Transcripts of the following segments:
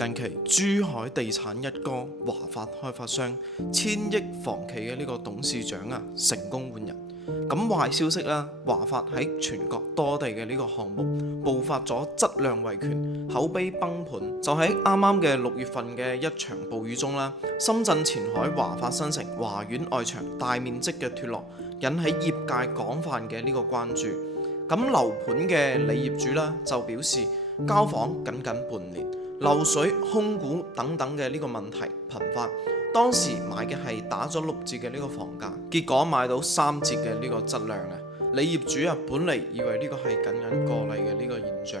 近期珠海地產一哥華發開發商1000億房企嘅呢個董事長成功換人。咁壞消息啦，華發喺全國多地嘅呢個項目爆發咗質量維權、口碑崩盤。就喺啱啱嘅6月份嘅一場暴雨中啦，深圳前海華發新城華苑外牆大面積嘅脫落，引起業界廣泛嘅呢個關注。咁樓盤嘅李業主啦就表示，交房僅半年，漏水、空估等等嘅呢個問題頻發。當時買嘅係打咗6折嘅呢個房價，結果買到3折嘅呢個質量李業主本嚟以為呢個係僅個例嘅呢個現象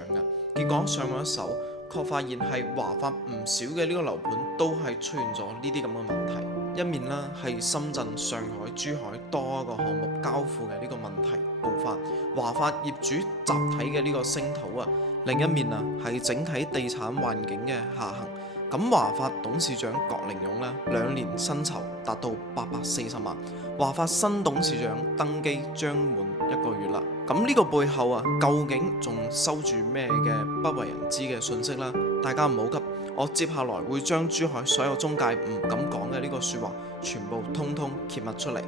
結果上咗手，確發現係華發唔少嘅呢個樓盤都係出現咗呢啲咁嘅問題。一面啦係深圳、上海、珠海多個項目交付嘅呢個問題爆發，華發業主集體嘅呢個聲討另一面係整體地產環境嘅下行。咁華發董事長郭玲勇2年薪酬達到840萬，華發新董事長登基將滿1個月啦。咁呢個背後究竟仲收住咩嘅不為人知嘅信息啦？大家唔好急，我接下來會將珠海所有中介唔敢講嘅呢個説話，全部通通揭密出嚟。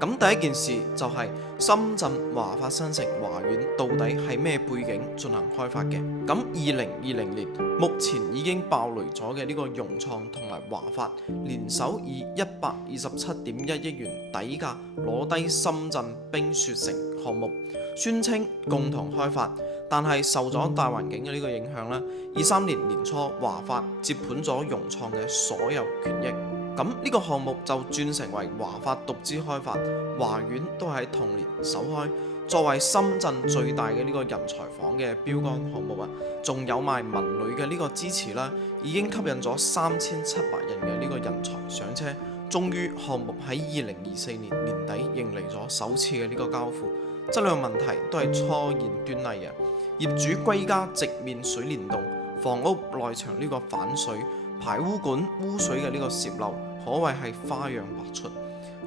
咁第一件事就係深圳華發新城華苑到底係咩背景進行開發嘅？咁2020年目前已經爆雷咗嘅呢個融創同埋華發聯手以127.1億元底價攞低深圳冰雪城項目，宣稱共同開發，但係受咗大環境嘅呢個影響啦。23年年初華發接盤咗融創嘅所有權益。咁呢個項目就轉成為華發獨資開發，華苑都喺同年首開。作為深圳最大嘅呢個人才房嘅標杆項目仲有埋文旅嘅呢個支持啦，已經吸引咗3700人嘅呢個人才上車。終於項目喺2024年年底迎嚟咗首次嘅呢個交付，質量問題都係初現端倪業主歸家直面水簾洞，房屋內牆呢個反水、排污管污水嘅呢個泄漏，可謂係花樣百出。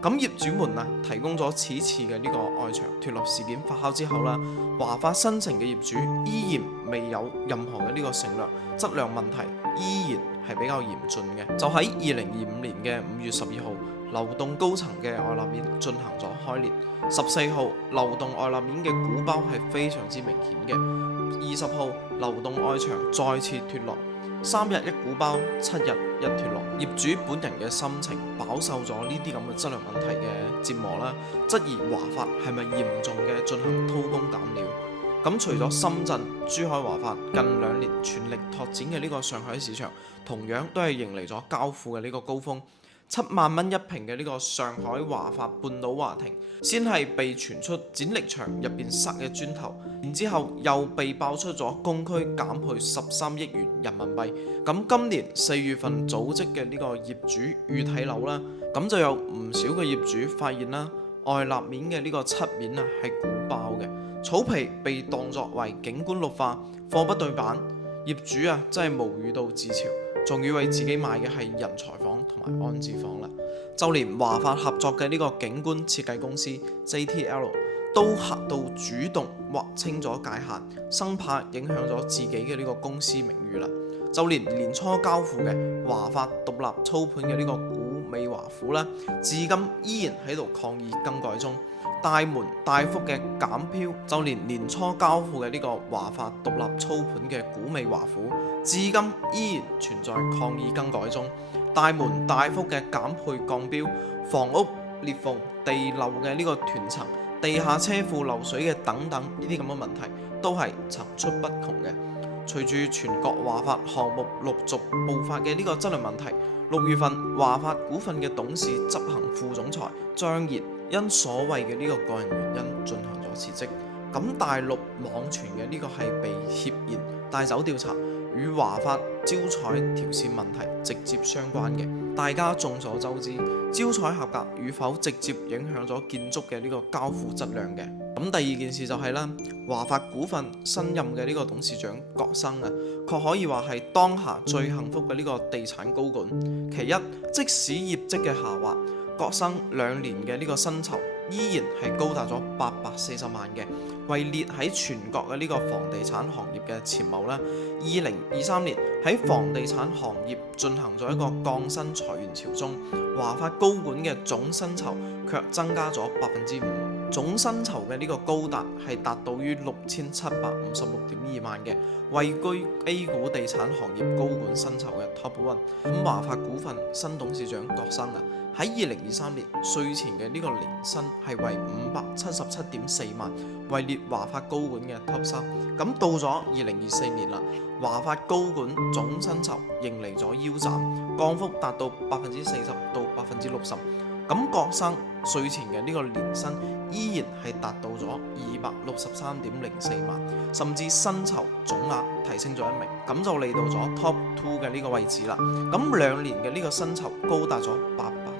咁業主們提供咗此次嘅呢個外牆脫落事件發酵之後啦，華發新城嘅業主依然未有任何嘅呢個承諾，質量問題依然係比較嚴峻嘅。就喺2025年嘅5月12號，樓棟高層嘅外立面進行咗開裂。14號樓棟外立面嘅鼓包係非常之明顯嘅。20號樓棟外牆再次脫落。3日一鼓包，7日一脫落。業主本人嘅心情飽受咗呢啲咁嘅質量問題嘅折磨啦，質疑華發係咪嚴重嘅進行偷工減料。咁除咗深圳、珠海華發近2年全力拓展嘅呢個上海市場，同樣都係迎嚟咗交付嘅呢個高峰。7萬蚊一平嘅呢個上海華發半島華庭，先係被傳出剪力牆入邊塞嘅磚頭，然之後又被爆出咗公區減配13億元人民幣。咁今年4月份組織嘅呢個業主預睇樓啦，咁就有唔少嘅業主發現啦，外立面嘅呢個漆面係鼓包嘅，草皮被當作為景觀綠化，貨不對版。業主真係無語到自嘲，仲以為自己買嘅係人才房同埋安置房啦。就連華發合作嘅呢個景觀設計公司 JTL 都嚇到主動劃清咗界限，生怕影響咗自己嘅呢個公司名譽啦。就連年初交付嘅華發獨立操盤嘅呢個古美華府啦，至今依然喺度抗議更改中。大門大幅嘅減標，就連年初交付嘅呢個華發獨立操盤嘅古美華府，至今依然存在抗議更改中。大門大幅嘅減配降標，房屋裂縫、地漏嘅呢個斷層、地下車庫漏水嘅等等呢啲咁嘅問題，都係層出不窮嘅。隨住全國華發項目陸續爆發嘅呢個質量問題，6月份華發股份嘅董事執行副總裁張賢因所謂嘅呢個個人原因進行咗辭職。咁大陸網傳嘅呢個係被涉嫌帶走調查，與華發招彩條線問題直接相關嘅。大家眾所周知，招彩合格與否直接影響咗建築嘅呢個交付質量嘅。咁第二件事就係啦，華發股份新任嘅呢個董事長郭生確可以話係當下最幸福嘅呢個地產高管。其一，即使業績嘅下滑，郭生2年嘅呢個薪酬依然係高達咗840萬嘅，位列喺全國嘅呢個房地產行業嘅前茅啦。2023年喺房地產行業進行咗一個降薪裁員潮中，華發高管嘅總薪酬卻增加咗5%，總薪酬嘅呢個高達係達到於6756.2萬嘅，位居 A 股地產行業高管薪酬嘅 Top One。咁華發股份新董事長郭生啊，喺2023年稅前嘅呢個年薪係為577.4萬，位列華發高管嘅 Top 3。咁到咗2024年啦，華發高管總薪酬迎嚟咗腰斬，降幅達到40%到60%。咁郭生稅前嘅呢個年薪依然係達到咗263.04萬，甚至薪酬總額提升咗1名，咁就嚟到咗 Top 2嘅呢個位置啦。咁2年嘅呢個薪酬高達咗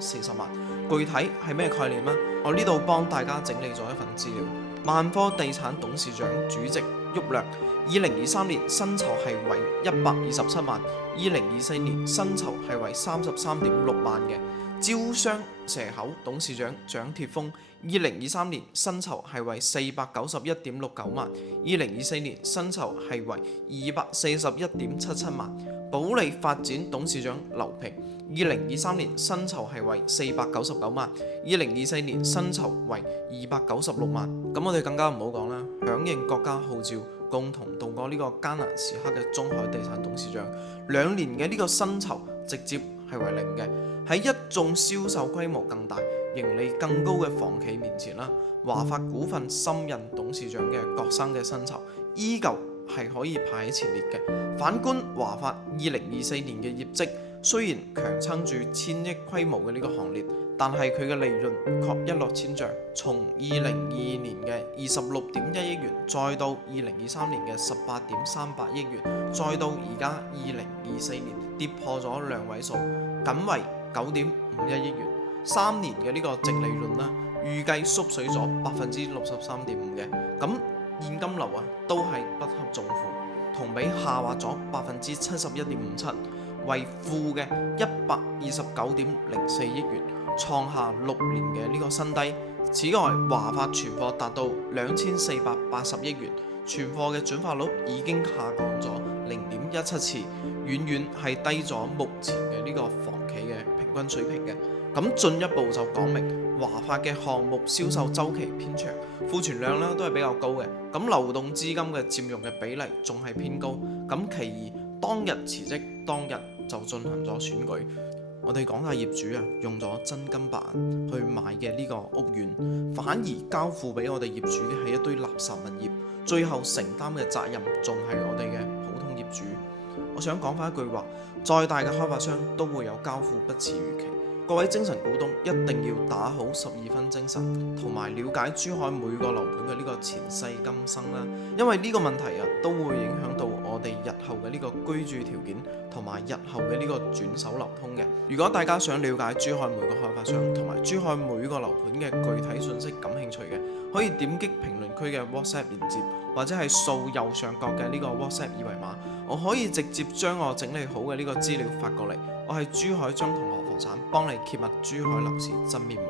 840萬，具體係咩概念呢？我呢度幫大家整理咗一份資料。萬科地產董事長主席郁亮，2023年薪酬係為127萬，2024年薪酬係為33.6萬嘅。招商蛇口董事長蔣鐵峰，2023年薪酬係為491.69萬，2024年薪酬係為241.77萬。保利發展董事長劉平，2023年薪酬係為499萬，2024年薪酬為296萬。咁我哋更加唔好講啦，響應國家號召，共同度過呢個艱難時刻嘅中海地產董事長，2年嘅呢個薪酬直接係為0嘅。喺一眾銷售規模更大、盈利更高嘅房企面前啦，華發股份新任董事長嘅郭生嘅薪酬依舊係可以排喺前列嘅。反觀華發2024年嘅業績，雖然強撐住千億規模嘅呢個行列，但係佢嘅利潤確一落千丈，從2022年嘅26.1億元，再到2023年嘅18.38億元，再到而家2024年跌破咗2位數，僅為9.51億元，3年嘅呢個淨利潤啦，預計縮水咗63.5%嘅。咁現金流啊，都係不堪重負，同比下滑咗71.57%，為負嘅129.04億元，創下6年嘅呢個新低。此外，華發存貨達到2480億元，存貨嘅轉化率已經下降咗0.17次，遠遠係低咗目前嘅呢個房企嘅平均水平嘅。咁進一步就講明華發嘅項目銷售周期偏長，庫存量咧都係比較高嘅。咁流動資金嘅佔用嘅比例仲係偏高。咁其二，當日辭職當日就進行咗選舉。我哋講下業主啊，用咗真金白銀去買嘅呢個屋苑，反而交付俾我哋業主嘅係一堆垃圾物業，最後承擔嘅責任仲係我哋嘅普通業主。我想講翻一句話，再大嘅開發商都會有交付不似預期。各位精神股東一定要打好12分精神，同埋了解珠海每個樓盤嘅呢個前世今生啦。因為呢個問題啊，都會影響到我哋日後嘅呢個居住條件，同埋日後嘅呢個轉手流通嘅。如果大家想了解珠海每個開發商同埋珠海每個樓盤嘅具體信息感興趣嘅，可以點擊評論區嘅 WhatsApp 連接，或者係掃右上角嘅呢個 WhatsApp 二維碼，我可以直接將我整理好嘅呢個資料發過嚟。我係珠海張同學房產，幫你揭密珠海樓市真面目。